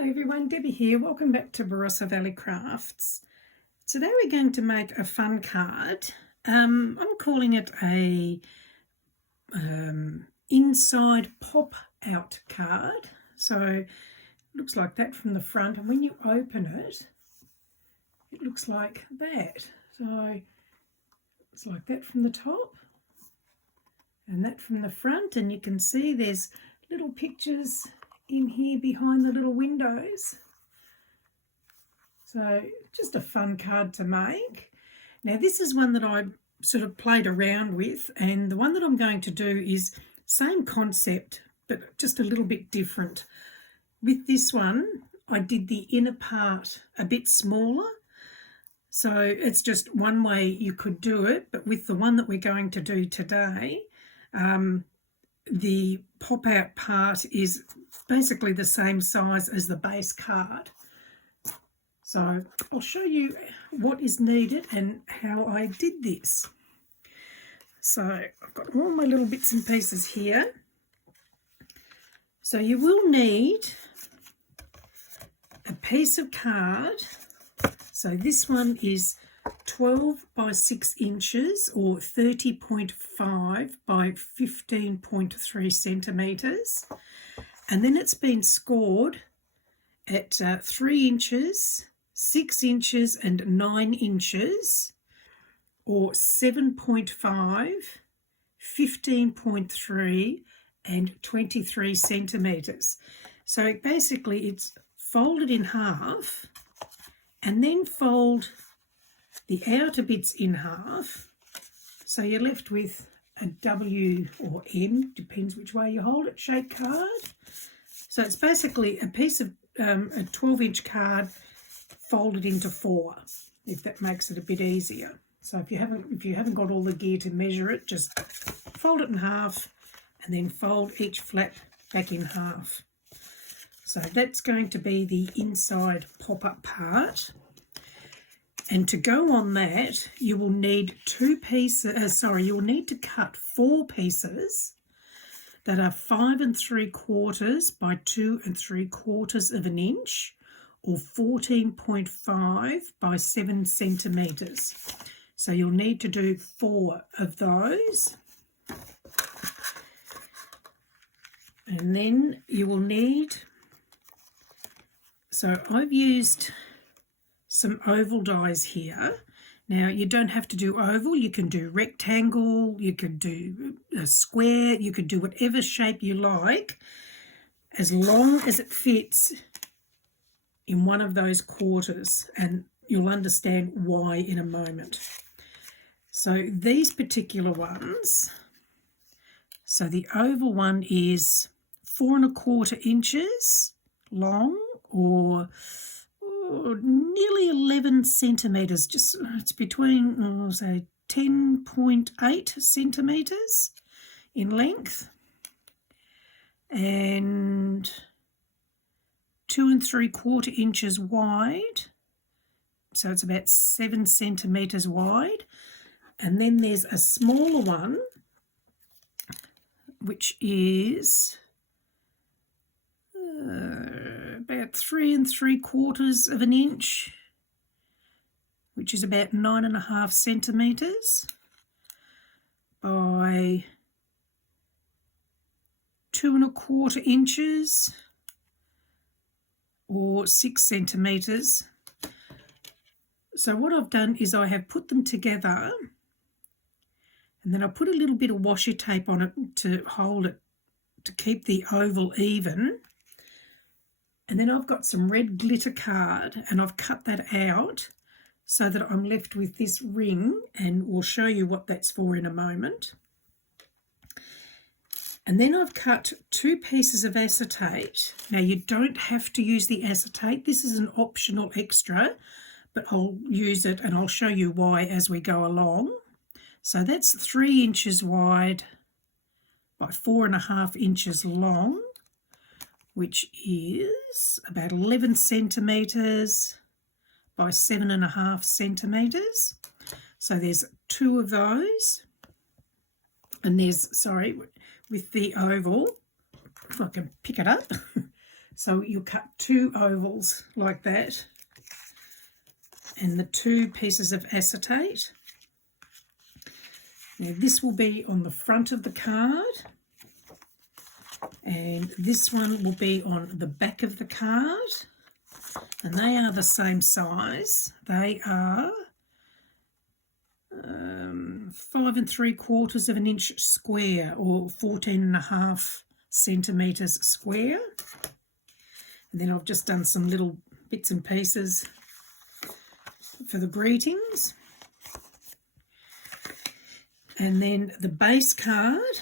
Hi everyone, Debbie here. Welcome back to Barossa Valley Crafts. Today we're going to make a fun card. I'm calling it a inside pop-out card. So it looks like that from the front, and when you open it, it looks like that. So it's like that from the top and that from the front, and you can see there's little pictures in here behind the little windows. So just a fun card to make. Now this is one that I sort of played around with, and the one that I'm going to do is same concept but just a little bit different. With this one I did the inner part a bit smaller, so it's just one way you could do it. But with the one that we're going to do today, the pop-out part is basically the same size as the base card. So I'll show you what is needed and how I did this. So I've got all my little bits and pieces here. So you will need a piece of card. So this one is 12 by 6 inches or 30.5 by 15.3 centimetres, and then it's been scored at 3 inches, 6 inches and 9 inches, or 7.5, 15.3 and 23 centimetres. So basically it's folded in half and then fold the outer bits in half, so you're left with a W or M, depends which way you hold it, shaped card. So it's basically a piece of a 12-inch card folded into 4, if that makes it a bit easier. So if you haven't got all the gear to measure it, just fold it in half and then fold each flap back in half. So that's going to be the inside pop-up part. And to go on that, you will need you'll need to cut 4 pieces that are 5 3/4 by 2 3/4 of an inch, or 14.5 by 7 centimetres. So you'll need to do 4 of those. And then you will need, so I've used some oval dies here. Now you don't have to do oval, you can do rectangle, you could do a square, you could do whatever shape you like, as long as it fits in one of those quarters, and you'll understand why in a moment. So these particular ones, so the oval one is 4 1/4 inches long, or nearly 11 centimetres, just it's between, I'll say, 10.8 centimetres in length, and 2 3/4 inches wide, so it's about 7 centimetres wide. And then there's a smaller one which is about 3 3/4 of an inch, which is about 9.5 centimetres by 2 1/4 inches, or 6 centimetres. So what I've done is I have put them together, and then I put a little bit of washi tape on it to hold it, to keep the oval even. And then I've got some red glitter card, and I've cut that out so that I'm left with this ring, and we'll show you what that's for in a moment. And then I've cut 2 pieces of acetate. Now you don't have to use the acetate, this is an optional extra, but I'll use it and I'll show you why as we go along. So that's 3 inches wide by 4 1/2 inches long, which is about 11 centimetres by 7 1/2 centimetres. So there's 2 of those. And there's, sorry, with the oval, if I can pick it up. So you'll cut 2 ovals like that, and the 2 pieces of acetate. Now this will be on the front of the card, and this one will be on the back of the card, and they are the same size. They are 5 3/4 of an inch square, or 14.5 centimetres square. And then I've just done some little bits and pieces for the greetings. And then the base card,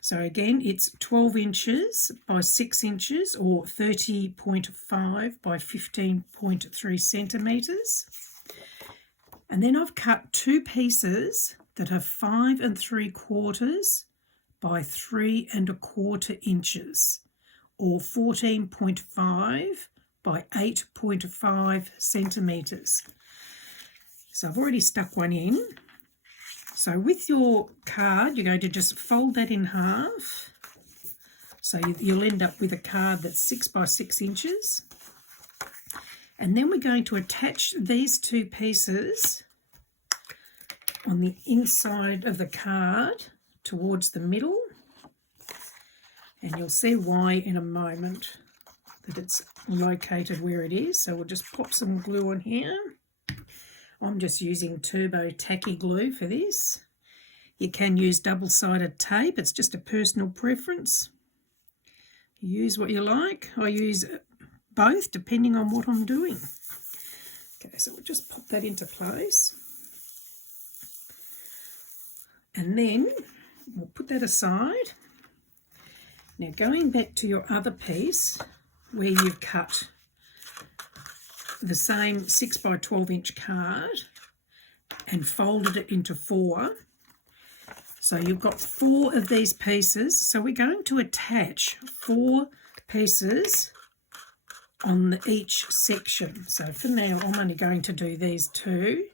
so again it's 12 inches by 6 inches, or 30.5 by 15.3 centimetres. And then I've cut 2 pieces that are 5 3/4 by 3 1/4 inches, or 14.5 by 8.5 centimetres. So I've already stuck one in. So with your card, you're going to just fold that in half. So you'll end up with a card that's 6 by 6 inches. And then we're going to attach these 2 pieces on the inside of the card towards the middle. And you'll see why in a moment, that it's located where it is. So we'll just pop some glue on here. I'm just using Turbo Tacky Glue for this. You can use double-sided tape. It's just a personal preference. Use what you like. I use both depending on what I'm doing. Okay, so we'll just pop that into place. And then we'll put that aside. Now going back to your other piece where you've cut the same 6 by 12 inch card and folded it into 4. So you've got 4 of these pieces. So we're going to attach 4 pieces on each section. So for now, I'm only going to do these 2.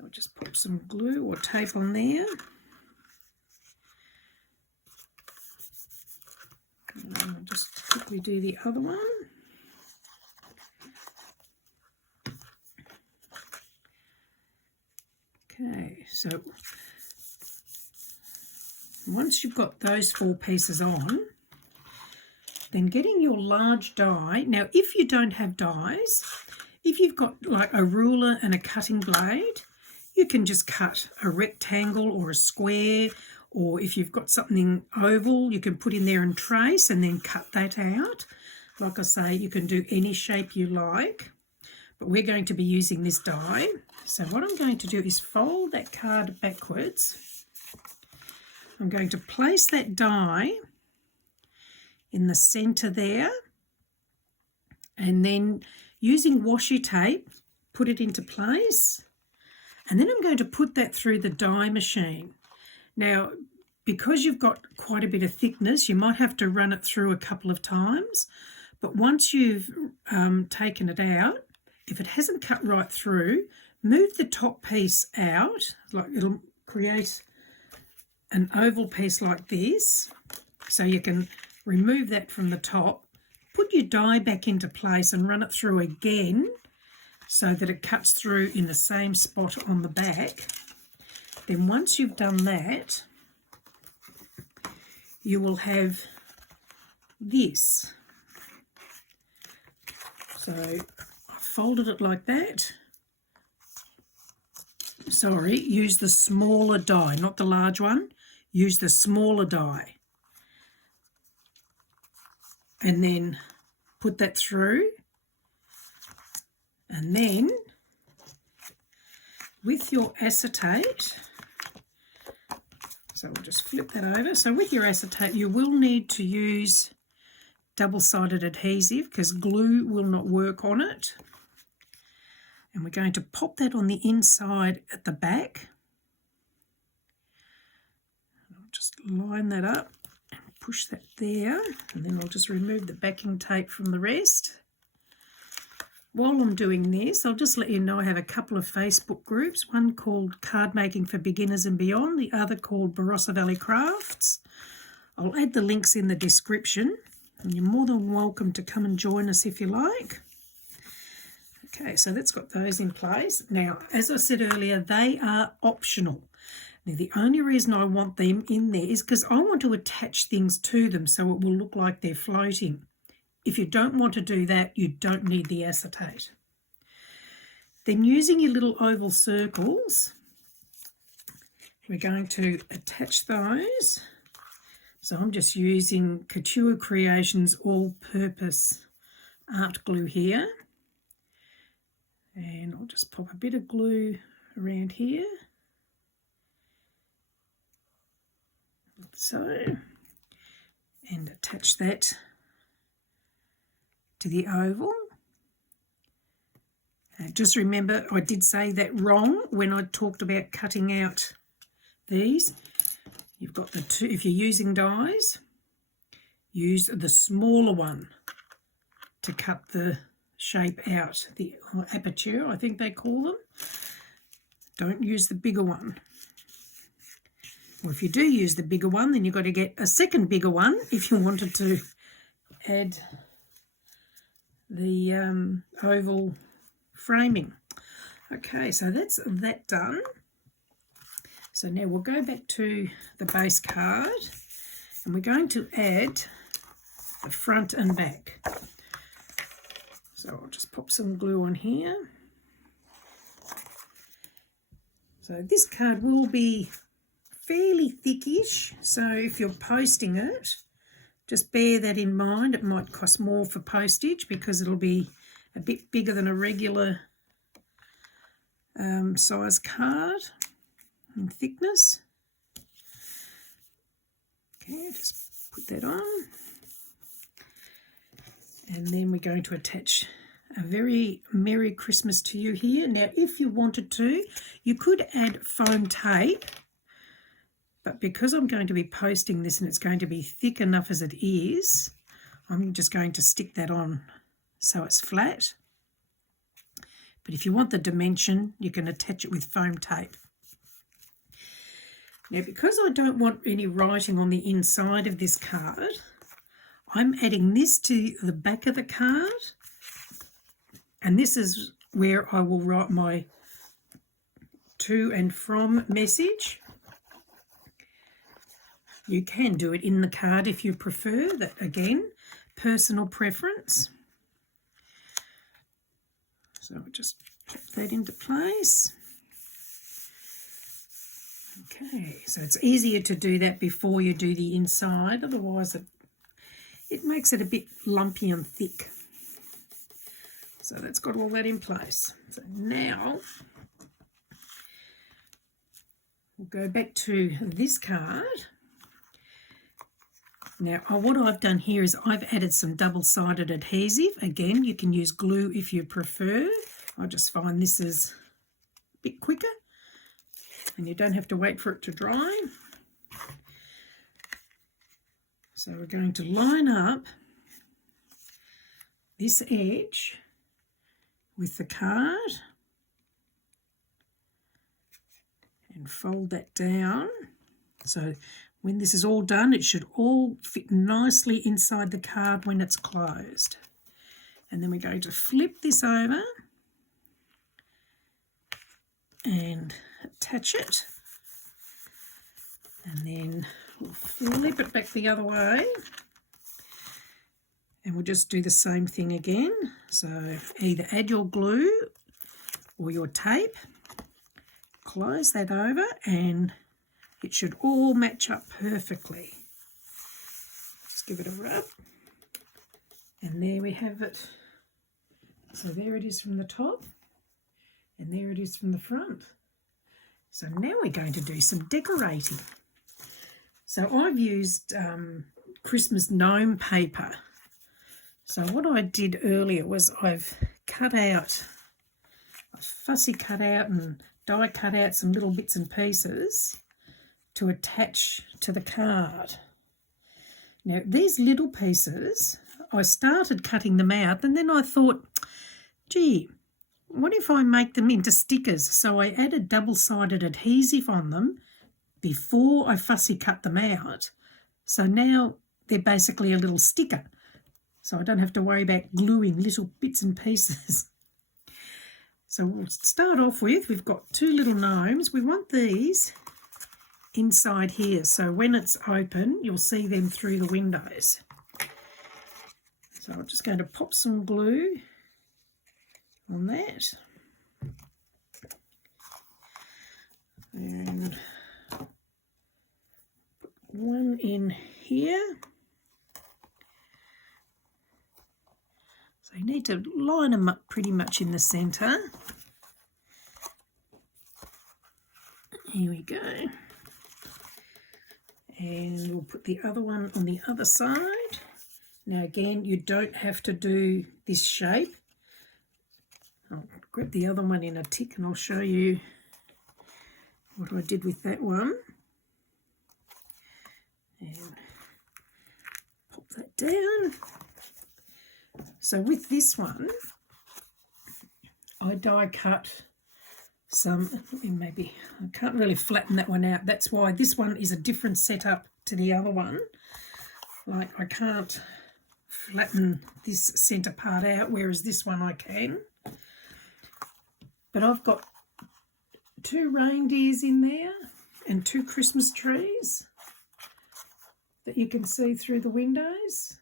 I'll just put some glue or tape on there. And I'll just quickly do the other one. Okay, so once you've got those 4 pieces on, then getting your large die. Now, if you don't have dies, if you've got like a ruler and a cutting blade, you can just cut a rectangle or a square, or if you've got something oval, you can put in there and trace and then cut that out. Like I say, you can do any shape you like, but we're going to be using this die. So what I'm going to do is fold that card backwards. I'm going to place that die in the centre there, and then using washi tape, put it into place. And then I'm going to put that through the die machine. Now, because you've got quite a bit of thickness, you might have to run it through a couple of times. But once you've taken it out, if it hasn't cut right through, move the top piece out. Like it'll create an oval piece like this. So you can remove that from the top, put your die back into place and run it through again so that it cuts through in the same spot on the back. Then once you've done that, you will have this. So I folded it like that. Sorry, use the smaller die, not the large one. Use the smaller die. And then put that through. And then with your acetate, so we'll just flip that over. So with your acetate, you will need to use double-sided adhesive because glue will not work on it. And we're going to pop that on the inside at the back. I'll just line that up and push that there, and then I'll just remove the backing tape from the rest. While I'm doing this, I'll just let you know I have a couple of Facebook groups, one called Card Making for Beginners and Beyond, the other called Barossa Valley Crafts. I'll add the links in the description, and you're more than welcome to come and join us if you like. Okay, so that's got those in place. Now, as I said earlier, they are optional. Now, the only reason I want them in there is because I want to attach things to them so it will look like they're floating. If you don't want to do that, you don't need the acetate. Then using your little oval circles, we're going to attach those. So I'm just using Couture Creations All-Purpose Art Glue here. And I'll just pop a bit of glue around here. Like so. And attach that to the oval. Just remember, I did say that wrong when I talked about cutting out these. You've got the two, if you're using dies, use the smaller one to cut the shape out, the aperture, I think they call them. Don't use the bigger one. Or if you do use the bigger one, then you've got to get a second bigger one if you wanted to add the oval framing. Okay, so that's that done. So now we'll go back to the base card and we're going to add the front and back. So I'll just pop some glue on here. So this card will be fairly thickish, so if you're posting it, just bear that in mind. It might cost more for postage because it'll be a bit bigger than a regular size card in thickness. Okay, just put that on. And then we're going to attach a very Merry Christmas to you here. Now, if you wanted to, you could add foam tape, but because I'm going to be posting this and it's going to be thick enough as it is, I'm just going to stick that on so it's flat. But if you want the dimension, you can attach it with foam tape. Now, because I don't want any writing on the inside of this card, I'm adding this to the back of the card, and this is where I will write my to and from message. You can do it in the card if you prefer. That, again, personal preference. So I'll just pop that into place. Okay, so it's easier to do that before you do the inside, otherwise it makes it a bit lumpy and thick. So that's got all that in place. So now we'll go back to this card. Now, what I've done here is I've added some double-sided adhesive. Again, you can use glue if you prefer. I just find this is a bit quicker and you don't have to wait for it to dry. So we're going to line up this edge with the card and fold that down. So when this is all done, it should all fit nicely inside the card when it's closed. And then we're going to flip this over and attach it. And then we'll flip it back the other way. And we'll just do the same thing again. So either add your glue or your tape, close that over, and it should all match up perfectly. Just give it a rub. And there we have it. So there it is from the top, and there it is from the front. So now we're going to do some decorating. So I've used Christmas gnome paper. So what I did earlier was I've fussy cut out and die cut out some little bits and pieces to attach to the card. Now these little pieces, I started cutting them out and then I thought, gee, what if I make them into stickers? So I added double-sided adhesive on them before I fussy cut them out So now they're basically a little sticker. So I don't have to worry about gluing little bits and pieces. So we'll start off with, we've got two little gnomes. We want these inside here. So when it's open, you'll see them through the windows. So I'm just going to pop some glue on that. And put one in here. So you need to line them up pretty much in the centre. Here we go. And we'll put the other one on the other side. Now again, you don't have to do this shape. I'll grab the other one in a tick and I'll show you what I did with that one. And pop that down. So with this one, I die cut some, maybe I can't really flatten that one out. That's why this one is a different setup to the other one. Like I can't flatten this centre part out, whereas this one I can. But I've got two reindeers in there and two Christmas trees that you can see through the windows.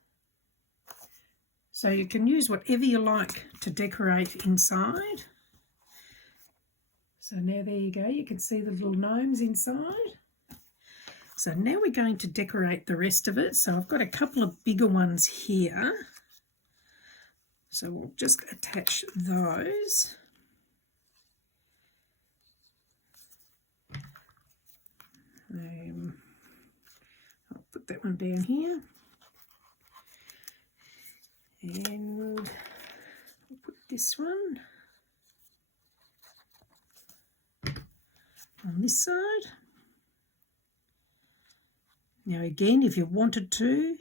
So you can use whatever you like to decorate inside. So now there you go, you can see the little gnomes inside. So now we're going to decorate the rest of it. So I've got a couple of bigger ones here. So we'll just attach those. I'll put that one down here. And we'll put this one on this side. Now again, if you wanted to,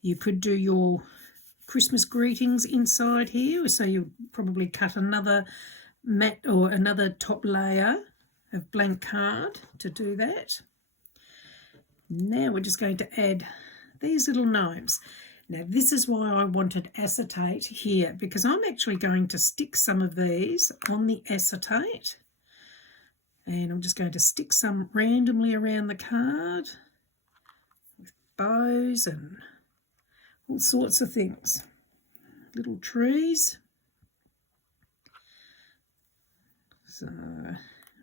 you could do your Christmas greetings inside here. So you probably cut another mat or another top layer of blank card to do that. Now we're just going to add these little gnomes. Now this is why I wanted acetate here, because I'm actually going to stick some of these on the acetate. And I'm just going to stick some randomly around the card with bows and all sorts of things. Little trees. So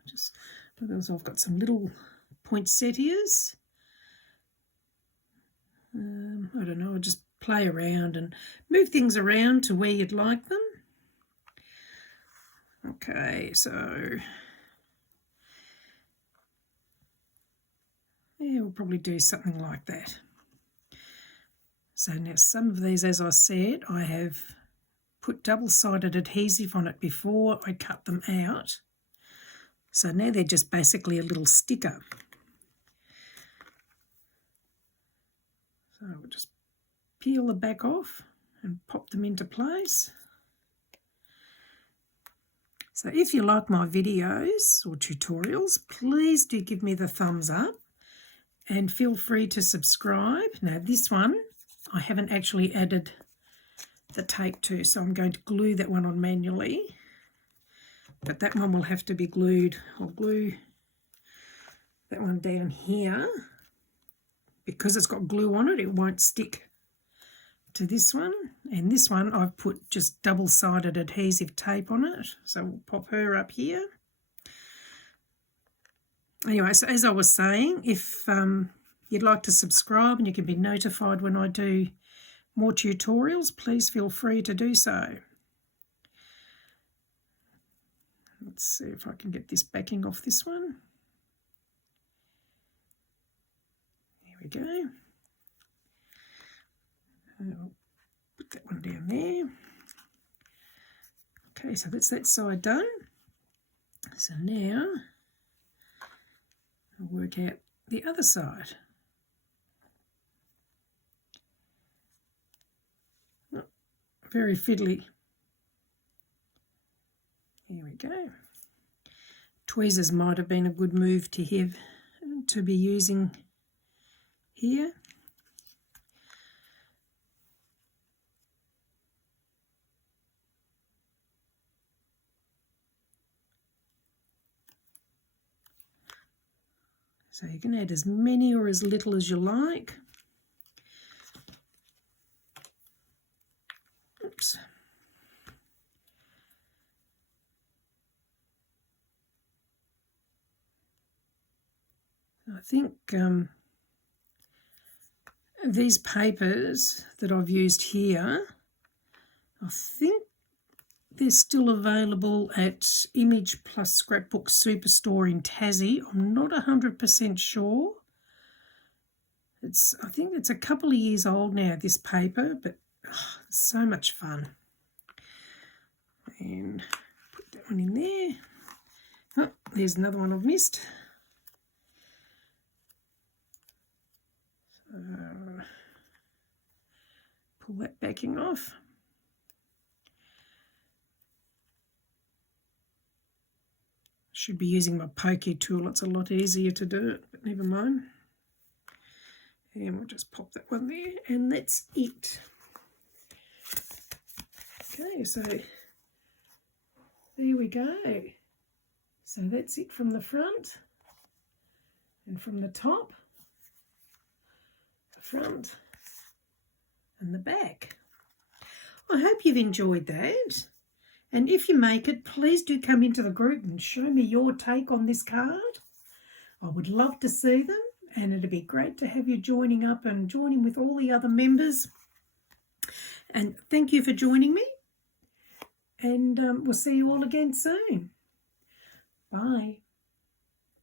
just, I've got some little poinsettias. I don't know, I'll just play around and move things around to where you'd like them. Okay, so yeah, we'll probably do something like that. So now some of these, as I said, I have put double-sided adhesive on it before I cut them out. So now they're just basically a little sticker. So we'll just peel the back off and pop them into place. So if you like my videos or tutorials, please do give me the thumbs up and feel free to subscribe. Now this one, I haven't actually added the tape to, so I'm going to glue that one on manually. But that one will have to be glued. I'll glue that one down here. Because it's got glue on it, it won't stick to this one. And this one, I've put just double-sided adhesive tape on it. So we'll pop her up here. Anyway, so as I was saying, if you'd like to subscribe and you can be notified when I do more tutorials, please feel free to do so. Let's see if I can get this backing off this one. There we go. I'll put that one down there. Okay, so that's that side done. So now I'll work out the other side. Oh, very fiddly. Here we go. Tweezers might have been a good move to have, to be using here. So you can add as many or as little as you like. Oops. I think these papers that I've used here, I think they're still available at Image Plus Scrapbook Superstore in Tassie. I'm not 100% sure. I think it's a couple of years old now, this paper, but it's so much fun. And put that one in there. Oh, there's another one I've missed. So, pull that backing off. Should be using my pokey tool. It's a lot easier to do it, but never mind. And we'll just pop that one there, and that's it. Okay, so there we go. So that's it from the front and from the top, the front and the back. I hope you've enjoyed that. And if you make it, please do come into the group and show me your take on this card. I would love to see them, and it'd be great to have you joining up and joining with all the other members. And thank you for joining me. And we'll see you all again soon. Bye.